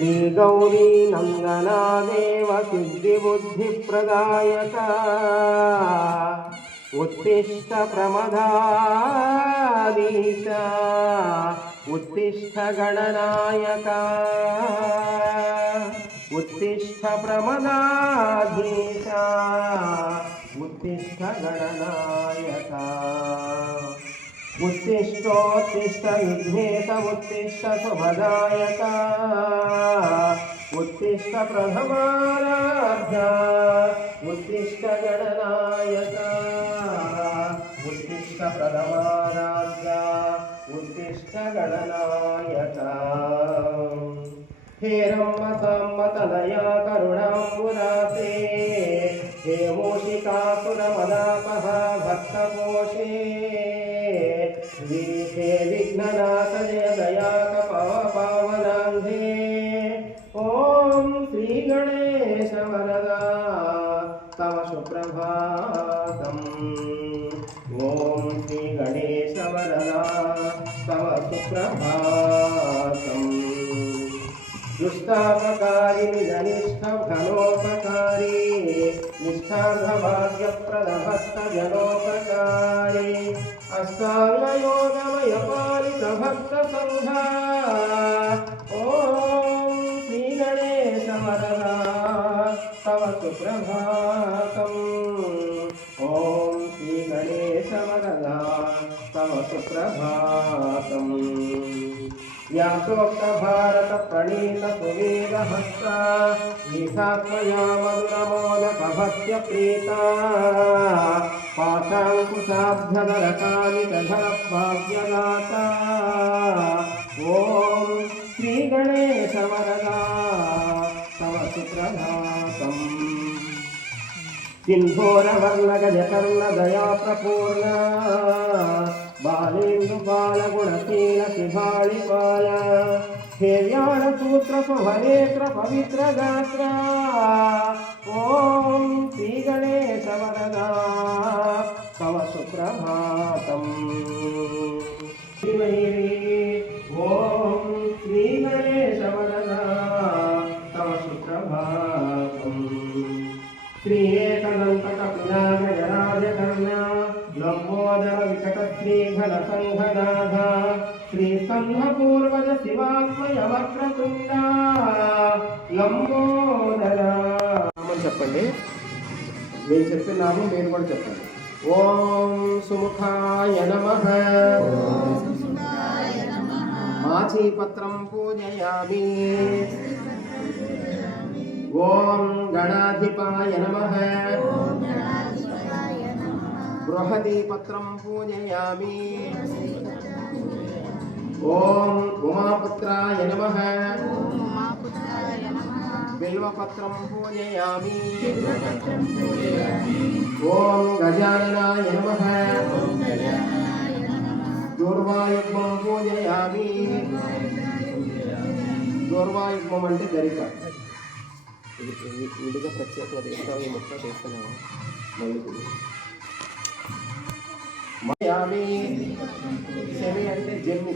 శ్రీ గౌరీ నందనాదేవ సిద్ధి బుద్ధి ప్రదాయక. ఉత్తిష్ట ప్రమదాదీశ. ఉత్తిష్ట గణనాయక. ఉత్తిష్ట ప్రమదాధీశ. ఉత్తిష్ట గణనాయక. उत्तिष्ठोत्तिष्ठ विघ्नेश उत्तिष्ठ सुभदायका उत्तिष्ठ प्रथमाराध्या उत्तिष्ठ गणनायका उत्तिष्ठ प्रथमाराध्या उत्तिष्ठ गणनायका हे रम्मसाम्बतनया करुणाम्बुदासे हे मूषिकासुरमदापः भक्तपोषे हे विघ्ननाथ जय दया निष्ठार्धभाग्यप्रदभक्तजनोपकारी अष्टाङ्गयोगमय पालित भक्तसङ्घा ॐ श्रीगणेश वरदा तव सुप्रभातम् ॐ श्रीगणेश वरदा तव सुप्रभातम् व्यासोक्त भारत प्रणीत सुवेद हस्ता ईशात्मया मधुरमोदक भक्त्य प्रीता पाशाङ्कुशाभ्यदरकालिकधर भाग्यदाता ॐ श्रीगणेश वरदा तव सुप्रभातम् सिन्धोरवर्णगजकर्णदया प्रपूर्णा हेव्याणसूत्रसुभनेत्र पवित्रगात्र ॐ श्रीगणेशवरदा तव सुप्रभातम् ॐ श्रीगणेशवरदा तव सुप्रभातम् श्री एकदन्तकपिनागराजकर्ण्या लम्बोदर विकटश्रीघनसङ्घनाथ श्रीसङ्घपूर्वज शिवात्मय वक्रतुण्डा లంబోదర నామం చెప్పండి నేను చెప్పిన నామం మీరు కూడా చెప్పండి ఓం సుముఖాయ నమ మాచీపత్రం పూజయామి ఓం గణాధిపాయ నమ బృహదీపత్రం పూజయామి ఓం ఉమాపుత్రాయ నమ బిల్వపత్రం పూజయామి ఓం గజాననాయ నమ దూర్వాయుగ్మం పూజయామి దూర్వాయుగ్మం అంటే గరిక ఇది వి- విడిగా ప్రత్యేకంగా తీస్తావు ఈ మొక్క చేస్తున్నావా మళ్ళీ మయామి శని అంటే జమ్మి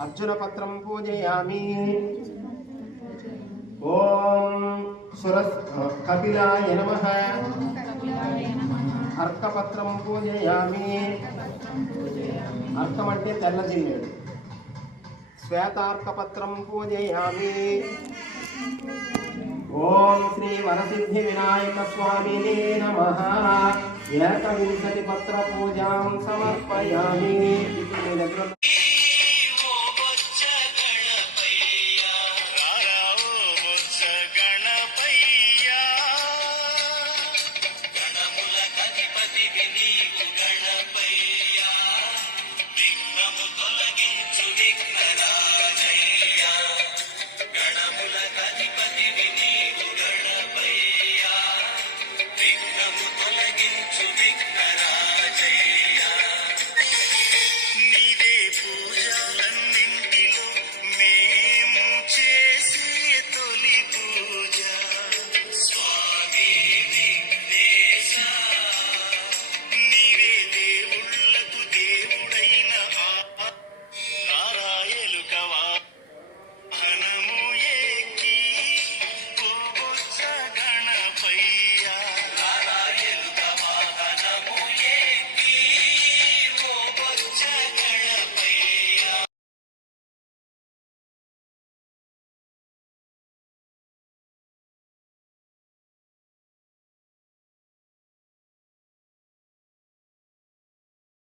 అర్జున పత్రం పూజయామి ఓం సుర కపిలాయ నమ అర్కపత్రం పూజయామి అర్కం అంటే తెల్ల జిల్లేడు శ్వేతార్కపత్రం పూజయామి ఓం శ్రీ వరసిద్ధి వినాయక స్వామినే నమ ఏకవింశతి పత్ర పూజాం సమర్పయామి ఇప్పుడు మీ దగ్గర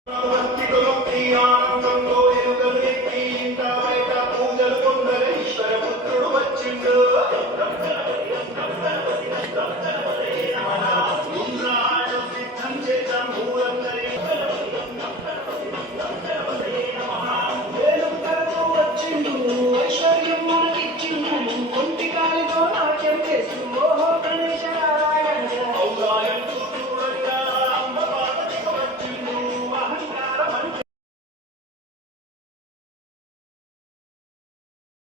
ഭക്തി പ്രവൃത്തിയാനന്ദോ